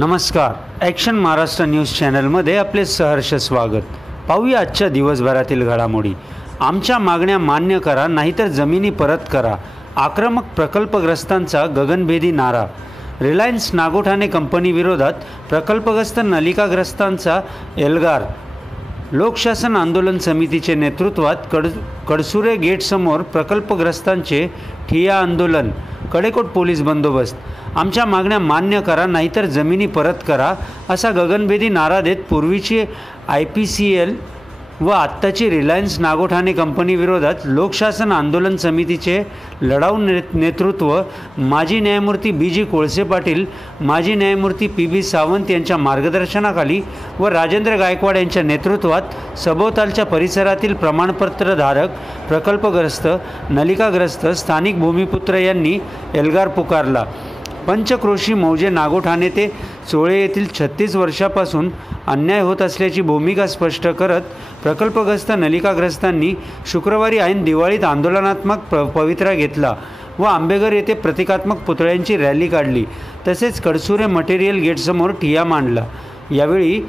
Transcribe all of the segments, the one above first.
नमस्कार, action Maharashtra news चॅनलमध्ये आपले सहर्ष स्वागत। पाहूया आजच्या दिवसभरातील घडामोडी। आमच्या मागण्या मान्य करा नाहीतर जमिनी परत करा, आक्रमक प्रकल्पग्रस्तांचा गगनभेदी नारा। रिलायन्स नागोठाणे कंपनी विरोधात प्रकल्पग्रस्त नलिकाग्रस्तांचा एल्गार। लोकशासन आंदोलन समितीचे नेतृत्वात कडसुरे गेट समोर प्रकल्पग्रस्तांचे ठिय्या आंदोलन, कडेकोट पोलीस बंदोबस्त। आमच्या मागण्या मान्य करा नाहीतर जमिनी परत करा असा गगनभेदी नारा देत पूर्वीची IPCL व आत्ताची रिलायन्स नागोठाणे कंपनी विरोधात लोकशासन आंदोलन समितीचे लढाऊ नेतृत्व माजी न्यायमूर्ती BG कोळसे पाटील, माजी न्यायमूर्ती PB सावंत यांच्या मार्गदर्शनाखाली व राजेंद्र गायकवाड यांच्या नेतृत्वात सभोवतालच्या परिसरातील प्रमाणपत्रधारक, प्रकल्पग्रस्त, नलिकाग्रस्त, स्थानिक भूमिपुत्र यांनी एल्गार पुकारला। पंचक्रोशी मौजे नागोठाणे ते चोळे येथील 36 वर्षापासून अन्याय होत असल्याची भूमिका स्पष्ट करत प्रकल्पग्रस्त नलिकाग्रस्तांनी शुक्रवारी ऐन दिवाळीत आंदोलनात्मक पवित्रा घेतला व आंबेघर येथे प्रतिकात्मक पुतळ्यांची रॅली काढली। तसेच कडसुरे मटेरियल गेटसमोर ठिय्या मांडला। यावेळी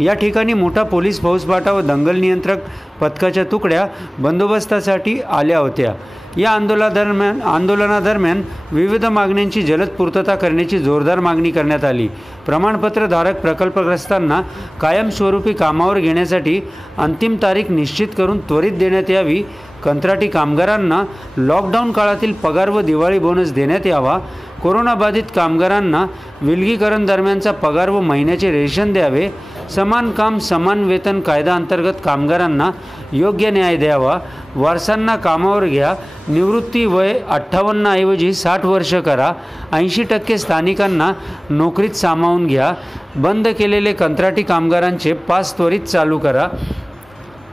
या ठिकाणी मोठा पोलीस फौजफाटा व दंगल नियंत्रक पथकाच्या तुकड्या बंदोबस्तासाठी आल्या होत्या। या आंदोलनादरम्यान विविध मागण्यांची जलद पूर्तता करण्याची जोरदार मागणी करण्यात आली। प्रमाणपत्रधारक प्रकल्पग्रस्तांना कायमस्वरूपी कामावर घेण्यासाठी अंतिम तारीख निश्चित करून त्वरित देण्यात यावी। कंत्राटी कामगारांना लॉकडाऊन काळातील पगार व दिवाळी बोनस देण्यात यावा। कोरोनाबाधित कामगारांना विलगीकरण दरम्यानचा पगार व महिन्याचे रेशन द्यावे। समान काम समान वेतन कायदा अंतर्गत कामगारांना योग्य न्याय द्यावा। वारसांना कामावर घ्या। निवृत्ती वय 58 ऐवजी 60 वर्ष करा। 80% स्थानिकांना नोकरीत सामावून घ्या। बंद केलेले कंत्राटी कामगारांचे पास त्वरित चालू करा।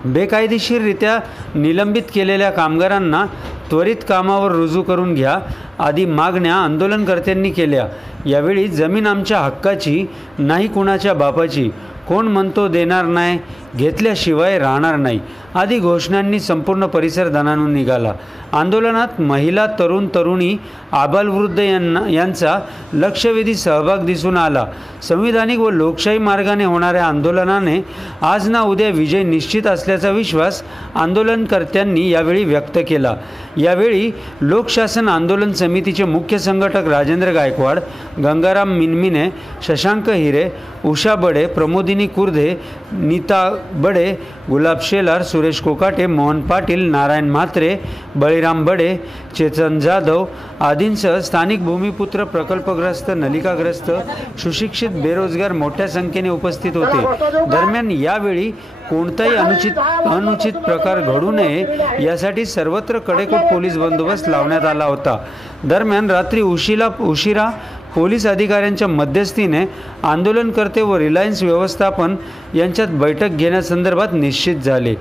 बेकायदेशीररित्या निलंबित केलेल्या कामगारांना त्वरित कामावर रुजू करून घ्या आदी मागण्या आंदोलनकर्त्यांनी केल्या। यावेळी जमीन आमच्या हक्काची नाही कुणाच्या बापाची, कोण म्हणतो देणार नाही, घेतल्याशिवाय राहणार नाही आदी घोषणांनी संपूर्ण परिसर दणाणून निघाला। आंदोलनात महिला, तरुण तरुणी, आबालवृद्ध यांचा लक्षवेधी सहभाग दिसून आला। संविधानिक व लोकशाही मार्गाने होणाऱ्या आंदोलनाने आज ना उद्या विजय निश्चित असल्याचा विश्वास आंदोलनकर्त्यांनी यावेळी व्यक्त केला। यावेळी लोकशासन आंदोलन समितीचे मुख्य संघटक राजेंद्र गायकवाड, गंगाराम मिनमिने, शशांक हिरे, उषा बडे, प्रमोदिनी कुर्धे, नीता बडे, गुलाब शेलार, सुरेश कोकाटे, मोहन पाटील, नारायण म्हात्रे, बळीराम बडे, चेतन जाधव आदींसह स्थानिक भूमिपुत्र, प्रकल्पग्रस्त, नलिकाग्रस्त, सुशिक्षित, बेरोजगार मोठ्या संख्येने उपस्थित होते। दरम्यान यावेळी कोणताही अनुचित प्रकार घडू नये यासाठी सर्वत्र कडेकोट पोलीस बंदोबस्त लावण्यात आला होता। दरम्यान रात्री उशिरा पोलीस अधिकाऱ्यांच्या मध्यस्थीने आंदोलनकर्ते व रिलायन्स व्यवस्थापन यांच्यात बैठक घेण्यासंदर्भात निश्चित झाले।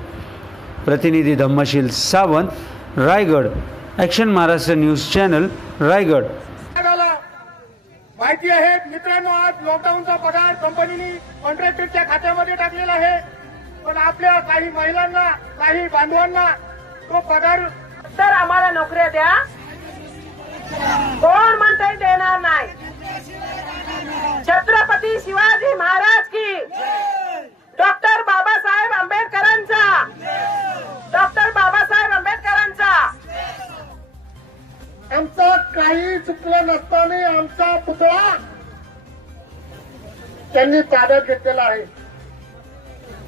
प्रतिनिधी Dhammasheel Sawant, Raigad. Action Maharashtra news channel, Raigad. माहिती आहे मित्रांनो, आज लॉकडाऊनचा पगार कंपनीने कॉन्ट्रॅक्टरच्या खात्यामध्ये टाकलेला आहे, पण आपल्या काही महिलांना, काही बांधवांना तो पगार तर आम्हाला नोकऱ्या द्या, कोण म्हणते देणार नाही। छत्रपती शिवाजी महाराज की, डॉक्टर बाबासाहेब आंबेडकरांचा, डॉक्टर बाबासाहेब आंबेडकरांचा। आमचं काही चुकलं नसताना आमचा पुतळा त्यांनी ताब्यात घेतलेला आहे।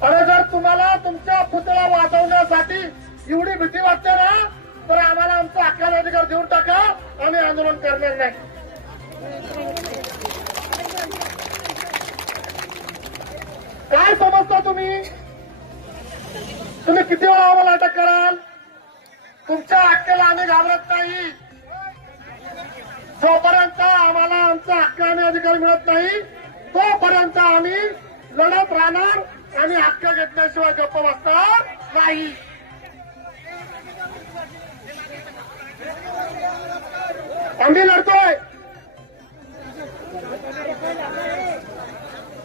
आणि जर तुम्हाला तुमचा पुतळा वाजवण्यासाठी एवढी भीती वाटते ना, तर आम्हाला आमचा हक्काचा अधिकार देऊन टाका, आम्ही आंदोलन करणार नाही। काय समजता तुम्ही किती वेळा आम्हाला अटक कराल? तुमच्या हक्काला आम्ही घाबरत नाही। जोपर्यंत आम्हाला आमचा हक्क आणि अधिकार मिळत नाही तोपर्यंत आम्ही लढत राहणार आणि हक्क घेतल्याशिवाय गप्प बसणार नाही। आम्ही लढतोय।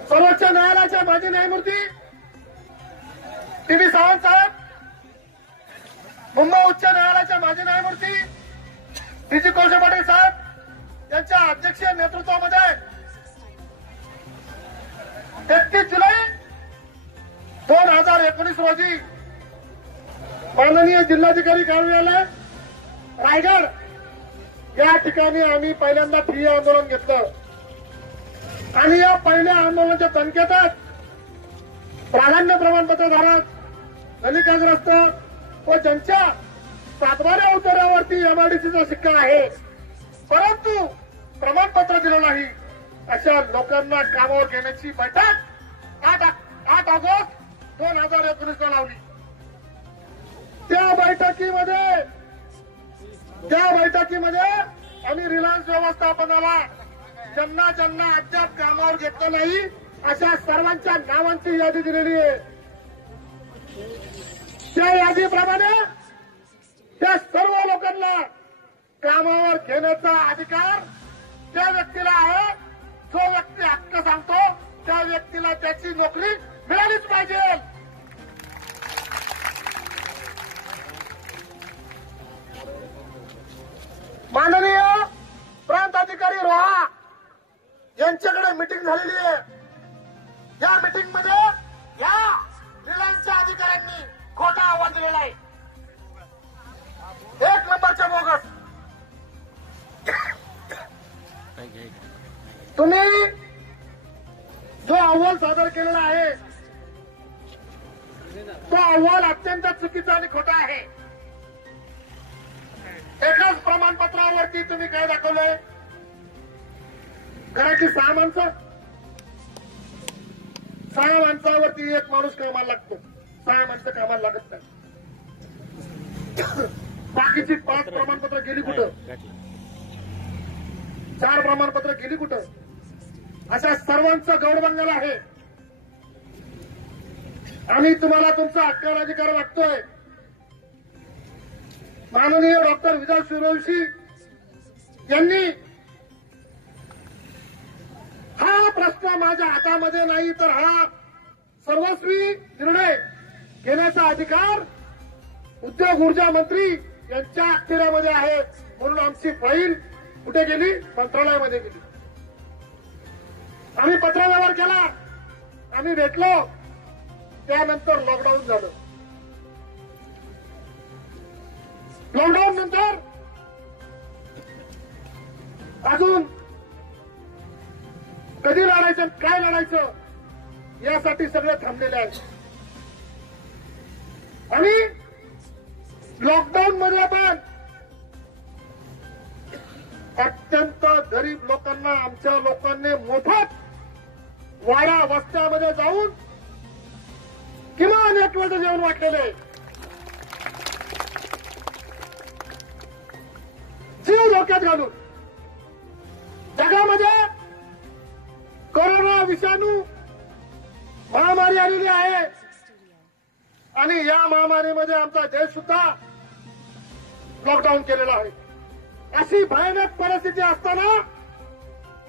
सर्वोच्च न्यायालयाच्या माजी न्यायमूर्ती PB सावंत साहेब, मुंबई उच्च न्यायालयाच्या माजी न्यायमूर्ती BG कोळसे पाटील साहेब यांच्या अध्यक्षीय नेतृत्वामध्ये 31 जुलै 2019 रोजी माननीय जिल्हाधिकारी कार्यालय रायगड या ठिकाणी आम्ही पहिल्यांदा ठिय्या आंदोलन घेतलं आणि या पहिल्या आंदोलनाच्या दणक्यातच प्राधान्य प्रमाणपत्रधारक दलितग्रस्त व ज्यांच्या सातबाऱ्या उतार्यावरती एमआयडीसीचा शिक्का आहे परंतु प्रमाणपत्र दिलं नाही अशा लोकांना कामावर घेण्याची बैठक 8 ऑगस्ट 2019 ला लावली. त्या बैठकीमध्ये आम्ही रिलायन्स व्यवस्थापनाला ज्यांना अद्याप कामावर घेतलं नाही अशा सर्वांच्या नावांची यादी दिलेली आहे. त्या यादीप्रमाणे त्या सर्व लोकांना कामावर घेण्याचा अधिकार त्या व्यक्तीला आहे. जो व्यक्ती हक्क सांगतो त्या व्यक्तीला त्याची नोकरी मिळालीच पाहिजे. माननीय प्रांत अधिकारी रोहा यांच्याकडे मीटिंग झालेली आहे. या मीटिंगमध्ये या रिलायन्सच्या अधिकाऱ्यांनी खोटा अहवाल दिलेला आहे. 1 नंबरच्या बोगस. तुम्ही जो अहवाल सादर केलेला आहे तो अहवाल अत्यंत चुकीचा आणि खोटा आहे. एकाच प्रमाणपत्रावरती तुम्ही काय दाखवलंय? घराची 6 माणसं, 6 माणसावरती 1 माणूस कामाला लागतो. 6 माणसं कामाला लागत नाही. बाकीची 5 प्रमाणपत्र गेली कुठं? 4 प्रमाणपत्र गेली कुठं? अशा सर्वांचा गौरबंगाला आहे. आम्ही तुम्हाला तुमचा हक्काचा अधिकार वाटतोय. माननीय डॉक्टर विजय सूर्यवंशी यांनी हा प्रश्न माझ्या हातामध्ये नाही तर हा सर्वस्वी निर्णय घेण्याचा अधिकार उद्योग ऊर्जा मंत्री यांच्या अखत्यारामध्ये आहे. म्हणून आमची फाईल कुठे गेली? मंत्रालयामध्ये गेली. आम्ही पत्रव्यवहार केला, आम्ही भेटलो, त्यानंतर लॉकडाऊन झालं. लॉकडाऊन नंतर अजून कधी लढायचं, काय लढायचं यासाठी सगळं थांबलेलं आहे. आणि लॉकडाऊन मध्ये पण अत्यंत गरीब लोकांना आमच्या लोकांनी मोफत वाडा वस्त्यामध्ये जाऊन किमान 1 वेळचं जेवण वाटलेले. जीव धोक्यात घालून जगामध्ये कोरोना विषाणू महामारी आलेली आहे आणि या महामारीमध्ये आमचा देश सुद्धा लॉकडाऊन केलेला आहे. अशी भयानक परिस्थिती असताना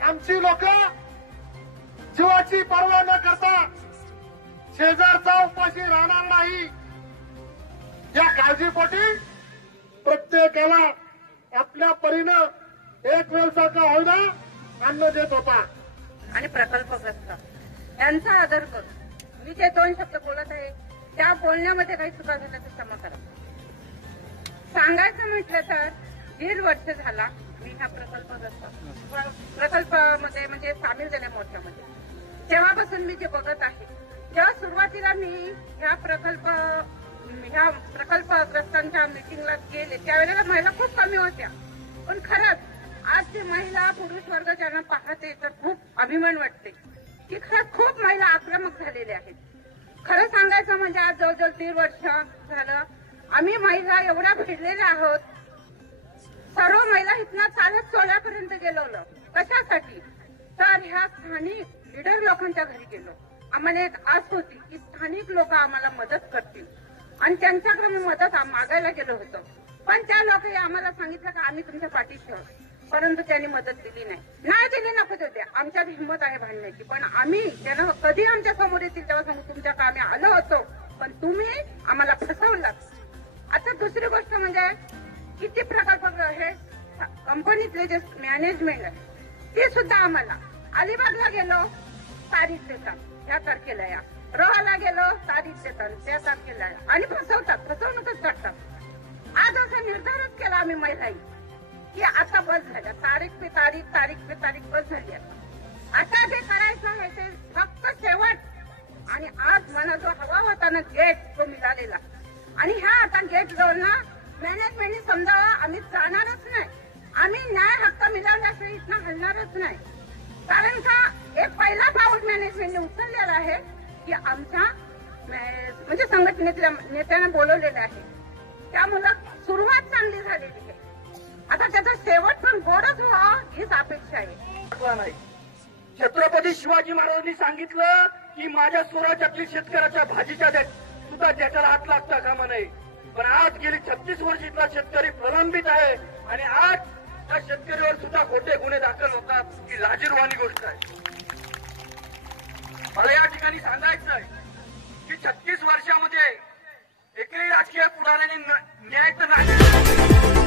आमची लोक जीवाची पर्वा न करता शेजारचा उपाशी राहणार नाही या काळजीपोटी प्रत्येकाला आपल्या परीनं 1 वेळचा का होईना अन्न देत होता. आणि प्रकल्पग्रस्त यांचा आदर करून मी जे 2 शब्द बोलत आहे त्या बोलण्यामध्ये काही चुका झाल्या तर क्षमा करा. सांगायचं म्हटलं तर 1.5 वर्ष झाला मी ह्या प्रकल्पामध्ये म्हणजे सामील झाल्या मोर्चामध्ये. तेव्हापासून मी जे बघत आहे, जेव्हा सुरुवातीला मी ह्या प्रकल्पग्रस्तांच्या मिटिंगला गेले त्यावेळेला महिला खूप कमी होत्या. पण खरंच आज जे महिला पुरुष वर्ग ज्यांना पाहते तर खूप अभिमान वाटते की खरंच खूप महिला आक्रमक झालेल्या आहेत. खरं सांगायचं म्हणजे आज जवळजवळ 1.5 वर्ष झालं आम्ही महिला एवढ्या भिडलेल्या आहोत. सर्व महिला इथनं चालत सोहळ्यापर्यंत गेलो. कशासाठी? तर ह्या स्थानिक लीडर लोकांच्या घरी गेलो. आम्हाला एक आस होती की स्थानिक लोक आम्हाला मदत करतील आणि त्यांच्याकडे मी मदत मागायला गेलो होतो. पण त्या लोकांनी आम्हाला सांगितलं की आम्ही तुमच्या पाठीशी आहोत. परंतु त्यांनी मदत दिली नाही दिली नको होते. आमच्यात हिंमत आहे भांडण्याची. पण आम्ही त्यांना कधी आमच्या समोर येतील तेव्हा सांगू तुमच्याकडे आम्ही आलो होतो पण तुम्ही आम्हाला फसवलात. आता दुसरी गोष्ट म्हणजे किती प्रकल्प हे कंपनीतले जे मॅनेजमेंट आहे ते सुद्धा आम्हाला अलिबागला गेलो तारीख देतात त्या तारखेला या, रोहाला गेलो तारीख देतात त्या तारखेला या आणि फसवणूकच करतात. आज असा निर्धारच केला आम्ही महिलांनी की आता बस झाल्या, तारीख पे तारीख बस झाली. आता जे करायचं आहे ते फक्त शेवट. आणि आज मला जो हवा होता ना गेट तो मिळालेला, आणि ह्या आता गेट जवळ ना मॅनेजमेंटने समजावा आम्ही जाणारच नाही, आम्ही न्याय हक्क मिळवल्याशिवाय इथनं हलणारच नाही. कारण का एक पहिला पाऊल मॅनेजमेंटने उचललेला आहे की आमच्या म्हणजे संघटनेतल्या नेत्याने बोलवलेलं आहे, त्यामुळं सुरुवात चांगली झालेली आहे. आता त्याचा शेवट पण गोडच व्हावा हीच अपेक्षा आहे. नाही, छत्रपती शिवाजी महाराजांनी सांगितलं की माझ्या स्वराज्यातील शेतकऱ्याच्या भाजीच्या सुद्धा देशाला हात लागता कामा नये. पण आज गेली 36 वर्ष इथला शेतकरी प्रलंबित आहे आणि आज त्या शेतकऱ्यावर सुद्धा खोटे गुन्हे दाखल होतात ही लाजिरवाणी गोष्ट आहे. मला या ठिकाणी सांगायचं आहे की 36 वर्षामध्ये एकही राजकीय पुढाऱ्यांनी न्याय तर नाही